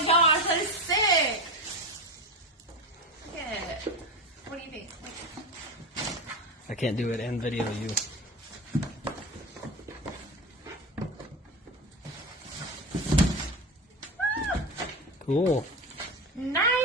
my gosh, that is sick. Look at it. What do you think? I can't do it and video you. Cool. Nice.